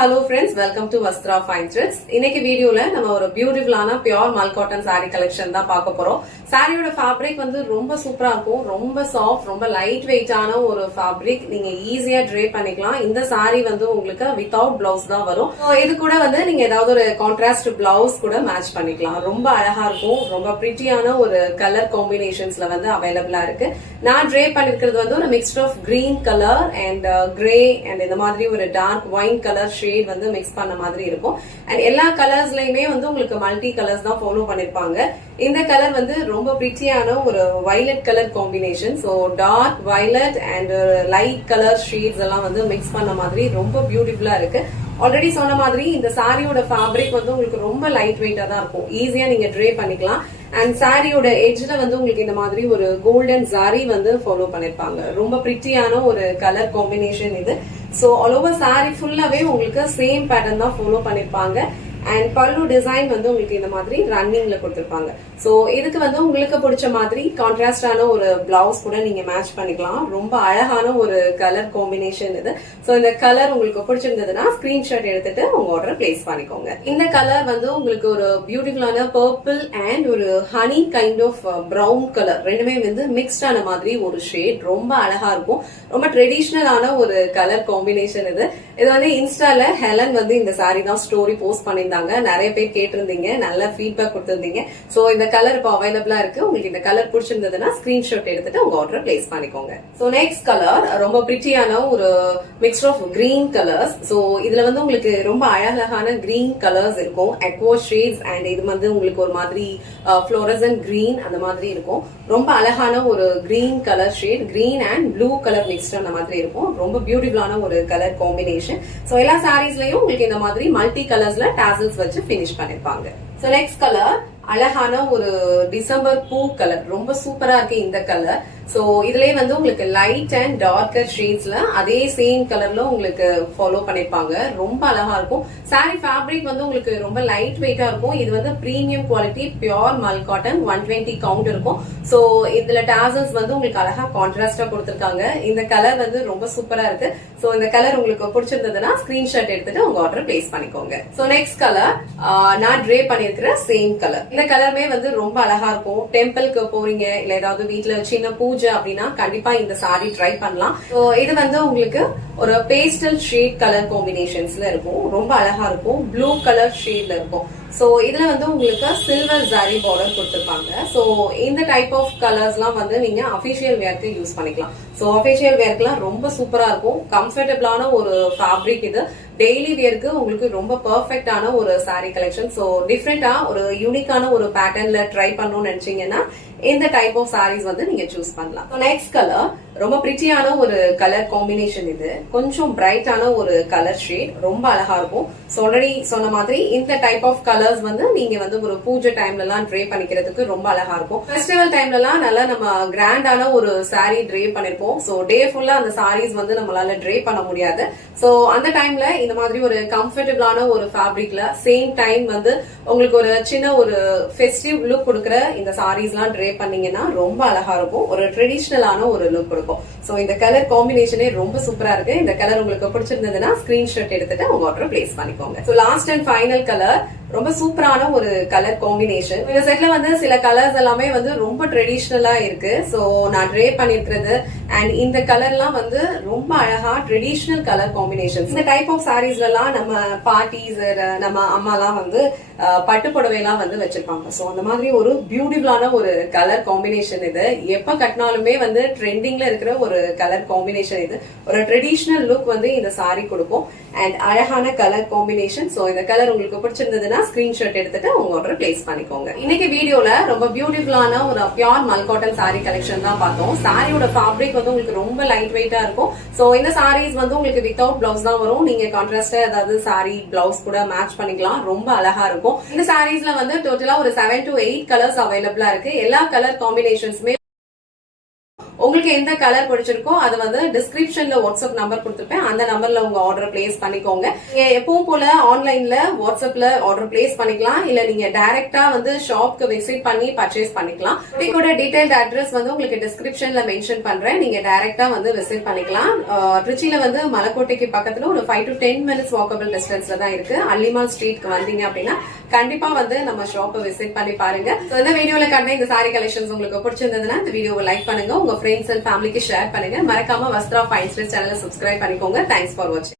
hello friends, welcome to Vastra Fine Threads. இன்னைக்கு வீடியோல நம்ம ஒரு பியூட்டிஃபுல்லான பியூர் மல் காட்டன் saree கலெக்ஷன் தான் பார்க்க போறோம். சாரியோட ஃபேப்ரிக் வந்து ரொம்ப சூப்பரா இருக்கும், ரொம்ப சாஃப்ட், ரொம்ப லைட் வெயிட்டான ஒரு ஃபேப்ரிக். நீங்க ஈஸியா ட்ரேப் பண்ணிக்கலாம். இந்த saree வந்து உங்களுக்கு வித்தவுட் பிளவுஸ் தான் வரும். இது கூட வந்து நீங்க ஏதாவது ஒரு கான்ட்ராஸ்ட் பிளவுஸ் கூட மேட்ச் பண்ணிக்கலாம். ரொம்ப அழகா இருக்கும். ரொம்ப பிரிட்டியான ஒரு கலர் காம்பினேஷன்ஸ்ல வந்து அவைலபிளா இருக்கு. நான் ட்ரேப் பண்ணிருக்கிறது வந்து ஒரு mixed of green colour and grey and இந்த மாதிரி ஒரு டார்க் ஒயின் கலர் ஷேட் வந்து மிக்ஸ் பண்ண மாதிரி இருக்கும். அண்ட் எல்லா கலர்ஸ்லயுமே வந்து உங்களுக்கு மல்டி கலர்ஸ் தான் ஃபாலோ பண்ணிருப்பாங்க. இந்த கலர் வந்து ரொம்ப பிரிட்டியான ஒரு violet colour combination. So dark violet and light colour shades எல்லாம் வந்து மிக்ஸ் பண்ண மாதிரி ரொம்ப பியூட்டிஃபுல்லா இருக்கு. ஆல்ரெடி சொன்ன மாதிரி இந்த சாரியோட ஃபேப்ரிக் வந்து உங்களுக்கு ரொம்ப லைட் வெயிட்டா தான் இருக்கும். ஈஸியா நீங்க ட்ரே பண்ணிக்கலாம். அண்ட் சாரியோட எட்ஜ்ல வந்து உங்களுக்கு இந்த மாதிரி ஒரு கோல்டன் ஜாரி வந்து ஃபாலோ பண்ணிருப்பாங்க. ரொம்ப பிரிட்டியான ஒரு கலர் காம்பினேஷன் இது. சோ ஆல் ஓவர் சாரி ஃபுல்லாவே உங்களுக்கு சேம் பேட்டர்ன் தான் ஃபாலோ பண்ணிருப்பாங்க. அண்ட் பல்லு டிசைன் வந்து உங்களுக்கு இந்த மாதிரி ரன்னிங்ல கொடுத்திருப்பாங்க. சோ இதுக்கு வந்து உங்களுக்கு பிடிச்ச மாதிரி கான்ட்ராஸ்டான ஒரு பிளவுஸ் கூட நீங்க மேட்ச் பண்ணிக்கலாம். ரொம்ப அழகான ஒரு கலர் காம்பினேஷன் இது. சோ இந்த கலர் உங்களுக்கு பிடிச்சிருந்ததுன்னா ஸ்கிரீன்ஷாட் எடுத்துட்டு உங்க ஆர்டர் பிளேஸ் பண்ணிக்கோங்க. இந்த கலர் வந்து உங்களுக்கு ஒரு பியூட்டிஃபுல்லான பர்பிள் அண்ட் ஒரு honey kind of brown colour ரெண்டுமே வந்து மிக்ஸ்ட் ஆன மாதிரி ஒரு ஷேட். ரொம்ப அழகா இருக்கும். ரொம்ப ட்ரெடிஷ்னலான ஒரு கலர் காம்பினேஷன் இது. இது வந்து இன்ஸ்டால ஹெலன் வந்து இந்த சாரி தான் ஸ்டோரி போஸ்ட் பண்ணிருந்தாங்க. நிறைய பேர் கேட்டிருந்தீங்க, நல்ல ஃபீட்பேக் கொடுத்திருந்தீங்க. சோ இந்த கலர் இப்போ அவைலபிளா இருக்கு. உங்களுக்கு இந்த கலர் பிடிச்சிருந்ததுன்னா ஸ்கிரீன்ஷாட் எடுத்துட்டு உங்க ஆர்டர் பிளேஸ் பண்ணிக்கோங்க. சோ நெக்ஸ்ட் கலர் ரொம்ப பிரிட்டியான ஒரு mix of green colours. So இதுல வந்து உங்களுக்கு ரொம்ப அழகான கிரீன் கலர்ஸ் இருக்கும், அக்வா ஷேட்ஸ் அண்ட் இது வந்து உங்களுக்கு ஒரு மாதிரி ஃப்ளோரசன்ட் கிரீன் அந்த மாதிரி இருக்கும். ரொம்ப அழகான ஒரு green colour shade, green and blue colour mixed அந்த மாதிரி இருக்கும். ரொம்ப பியூட்டிஃபுல்லான ஒரு கலர் காம்பினேஷன். சோ எல்லா சாரீஸ்லயும் உங்களுக்கு இந்த மாதிரி மல்டி கலர்ஸ்ல டாசல்ஸ் வச்சு பினிஷ் பண்ணிருப்பாங்க. சோ நெக்ஸ்ட் கலர் அழகான ஒரு டிசம்பர் பூ கலர். ரொம்ப சூப்பரா இருக்கு இந்த கலர். சோ இதுலயே வந்து உங்களுக்கு லைட் அண்ட் டார்க்கர் ஷேட்ஸ்ல அதே சேம் கலர்ல உங்களுக்கு ஃபாலோ பண்ணிருப்பாங்க. ரொம்ப அழகா இருக்கும். சாரி ஃபேப்ரிக் வந்து உங்களுக்கு ரொம்ப லைட் வெயிட்டா இருக்கும். இது வந்து பிரீமியம் குவாலிட்டி பியூர் மல் காட்டன் 120 கவுண்ட் இருக்கும். சோ இதுல டாசல்ஸ் வந்து உங்களுக்கு அழகா கான்ட்ராஸ்டா கொடுத்திருக்காங்க. இந்த கலர் வந்து ரொம்ப சூப்பரா இருக்கு. சோ இந்த கலர் உங்களுக்கு பிடிச்சிருந்ததுன்னா ஸ்கிரீன்ஷாட் எடுத்துட்டு உங்க ஆர்டர் பிளேஸ் பண்ணிக்கோங்க. சோ நெக்ஸ்ட் கலர் நான் ட்ரே பண்ணிருக்கிற சேம் கலர். இந்த கலருமே வந்து ரொம்ப அழகா இருக்கும். டெம்பிளுக்கு போறீங்க இல்ல ஏதாவது வீட்டுல சின்ன பூஜை அப்படின்னா கண்டிப்பா இந்த சாரி ட்ரை பண்ணலாம். இது வந்து உங்களுக்கு ஒரு பேஸ்டல் ஷேட் கலர் காம்பினேஷன்ஸ்ல இருக்கும். ரொம்ப அழகா இருக்கும். ப்ளூ கலர் ஷேட்ல இருக்கும். சோ இதுல வந்து உங்களுக்கு சில்வர் ஜாரி பார்டர் கொடுத்திருப்பாங்க. சோ இந்த டைப் ஆஃப் கலர்ஸ் எல்லாம் வந்து நீங்க அபிஷியல் வேர்க்கு யூஸ் பண்ணிக்கலாம். சோ அபிஷியல் வேர்க்குலாம் ரொம்ப சூப்பரா இருக்கும். கம்ஃபர்டபிளான ஒரு ஃபேப்ரிக் இது. டெய்லி வேர்க்கு உங்களுக்கு ரொம்ப பெர்ஃபெக்டான ஒரு சாரி கலெக்ஷன். சோ டிஃப்ரெண்டா ஒரு யூனிக்கான ஒரு பேட்டர்ன்ல ட்ரை பண்ணணும்னு நினைச்சீங்கன்னா இந்த டைப் ஆஃப் சாரீஸ் வந்து நீங்க சூஸ் பண்ணலாம். நெக்ஸ்ட் கலர் ரொம்ப பிரிட்டியான ஒரு கலர் காம்பினேஷன் இது. கொஞ்சம் பிரைட்டான ஒரு கலர் ஷேட். ரொம்ப அழகா இருக்கும். ஆல்ரெடி சொன்ன மாதிரி இந்த டைப் ஆஃப் கலர்ஸ் வந்து நீங்க வந்து ஒரு பூஜை டைம்ல எல்லாம் ட்ரே பண்ணிக்கிறதுக்கு ரொம்ப அழகா இருக்கும். ஃபெஸ்டிவல் டைம்ல எல்லாம் நல்லா நம்ம கிராண்டான ஒரு சாரி ட்ரே பண்ணிருப்போம். சோ டே ஃபுல்லா அந்த சாரீஸ் வந்து நம்மளால ட்ரே பண்ண முடியாது. சோ அந்த டைம்ல இந்த மாதிரி ஒரு கம்ஃபர்டபிளான ஒரு ஃபேப்ரிக்ல சேம் டைம் வந்து உங்களுக்கு ஒரு சின்ன ஒரு ஃபெஸ்டிவ் லுக் கொடுக்குற இந்த சாரீஸ் எல்லாம் ட்ரே பண்ணீங்கன்னா ரொம்ப அழகா இருக்கும். ஒரு ட்ரெடிஷனலான ஒரு லுக் கொடுக்கும். சோ இந்த கலர் காம்பினேஷனே ரொம்ப சூப்பரா இருக்கு. இந்த கலர் உங்களுக்கு பிடிச்சிருந்ததுன்னா ஸ்கிரீன்ஷாட் எடுத்துட்டு உங்க ஆர்டர் பிளேஸ் பண்ணிக்கோங்க. So last and final colour ரொம்ப சூப்பரான ஒரு கலர் காம்பினேஷன். இந்த செட்ல வந்து சில கலர்ஸ் எல்லாமே வந்து ரொம்ப ட்ரெடிஷனலா இருக்கு. சோ நான் ட்ரே பண்ணிருக்கிறது அண்ட் இந்த கலர்லாம் வந்து ரொம்ப அழகா ட்ரெடிஷனல் கலர் காம்பினேஷன். இந்த டைப் ஆஃப் சாரீஸ்ல எல்லாம் நம்ம பார்ட்டிஸ் நம்ம அம்மா எல்லாம் வந்து பட்டு புடவை எல்லாம் வந்து வச்சிருப்பாங்க. சோ அந்த மாதிரி ஒரு பியூட்டிஃபுல்லான ஒரு கலர் காம்பினேஷன் இது. எப்ப கட்டினாலுமே வந்து ட்ரெண்டிங்ல இருக்கிற ஒரு கலர் காம்பினேஷன் இது. ஒரு ட்ரெடிஷனல் லுக் வந்து இந்த சாரி கொடுக்கும் அண்ட் அழகான கலர் காம்பினேஷன். சோ இந்த கலர் உங்களுக்கு பிடிச்சிருந்ததுன்னா ஸ்கிரீன்ஷாட் எடுத்துட்டு உங்க ஆர்டர் பிளேஸ் பண்ணிக்கோங்க. இன்னைக்கு வீடியோல ரொம்ப பியூட்டிஃபுல்லான ஒரு பியூர் மல் காட்டன் சாரி கலெக்ஷன் தான் பார்த்தோம். சாரியோட ஃபேப்ரிக் வந்து உங்களுக்கு ரொம்ப லைட் வெயிட்டா இருக்கும். சோ இந்த சாரீஸ் வந்து உங்களுக்கு வித்தவுட் பிளவுஸ் தான் வரும். நீங்க கான்ட்ராஸ்டா ஏதாவது சாரி பிளவுஸ் கூட மேட்ச் பண்ணிக்கலாம். ரொம்ப அழகா இருக்கும். இந்த சாரீஸ்ல வந்து டோட்டலா ஒரு 7 to 8 கலர்ஸ் அவைலபிளா இருக்கு. எல்லா கலர் காம்பினேஷன்ஸுமே உங்களுக்கு எந்த கலர் பிடிச்சிருக்கோ அது வந்து டிஸ்கிரிப்ஷன்ல வாட்ஸ்அப் நம்பர் கொடுத்துருப்பேன், அந்த நம்பர்ல உங்க ஆர்டர் பிளேஸ் பண்ணிக்கோங்க. நீங்க எப்பவும் போல ஆன்லைன்ல வாட்ஸ்அப்ல ஆர்டர் பிளேஸ் பண்ணிக்கலாம், இல்ல நீங்க டைரக்டா வந்து ஷாப்க்கு விசிட் பண்ணி பர்ச்சேஸ் பண்ணிக்கலாம். கூட டீடைல்ட் அட்ரஸ் வந்து உங்களுக்கு டிஸ்கிரிப்ஷன்ல மென்ஷன் பண்றேன், நீங்க டைரக்டா வந்து விசிட் பண்ணிக்கலாம். திருச்சியில வந்து மலைக்கோட்டைக்கு பக்கத்துல ஒரு 5 to 10 minutes வாக்கபிள் டிஸ்டன்ஸ்ல தான் இருக்கு. அல்லிமால் ஸ்ட்ரீட்க்கு வந்தீங்க அப்படின்னா கண்டிப்பா வந்து நம்ம ஷாப்பை விசிட் பண்ணி பாருங்க. இந்த வீடியோல கண்ட இந்த சாரி கலெக்ஷன்ஸ் உங்களுக்கு பிடிச்சிருந்ததுன்னா இந்த வீடியோவை லைக் பண்ணுங்க, உங்க ஃப்ரெண்ட்ஸ் அண்ட் ஃபேமிலிக்கு ஷேர் பண்ணுங்க. மறக்காம வஸ்த்ரா ஃபைன் த்ரெட்ஸ் சேனலை சப்ஸ்கிரைப் பண்ணிக்கோங்க. தேங்க்ஸ் ஃபார் வாட்சிங்.